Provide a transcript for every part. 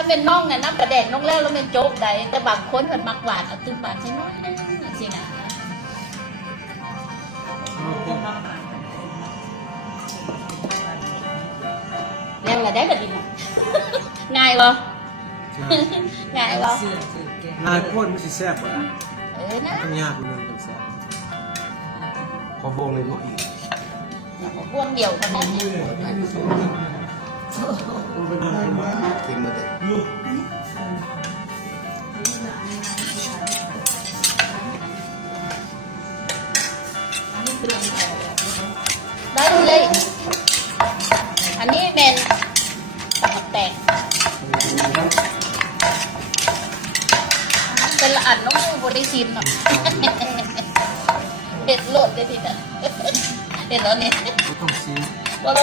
าเป็นน่องเนี่ยน้ำกระแดกน่องแล้วเป็นโจ๊กได้แต่บางคนเพิ่นมักหวานเอาตื้มหวานใช่น้อยสินะแล้วละได้แบบนี้ง่ายบ่ง่ายบ่ง่ายโคตรไม่ใช่แซ่บบ่ล่ะนะทำยากนิดนึงเป็นแซ่บขอวงเลยเนาะอีกพวงเดียวเท่านั้นกินมาแต่ได้เลย อันนี้เป็นตับแตกเป็นละอันน้องมูบได้ชิมหรอกเด็ดโลดได้ทีเดียวเด็ดแล้วเนี่ยไม่ต้องซีว่าเร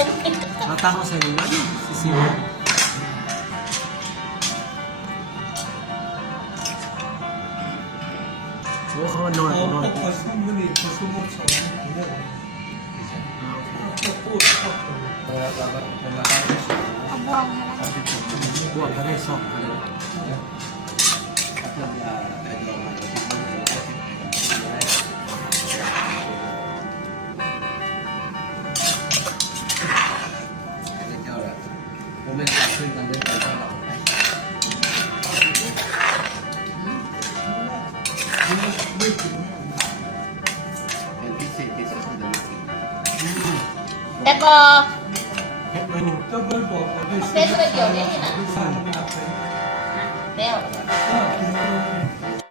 าตั้งเอาใส่ในนั้นซีโอ้เขาหน่อยเอาบ้วงบ้วงก็ได้สองกันเลยผมเป็นการขึ้นกันด้วยกันเราเป็นพิเศษที่สุดเลยแต่ก็เฮ็ดมันก็เบิ่งบอกเส้นไปเดียวนี่นะแล้ว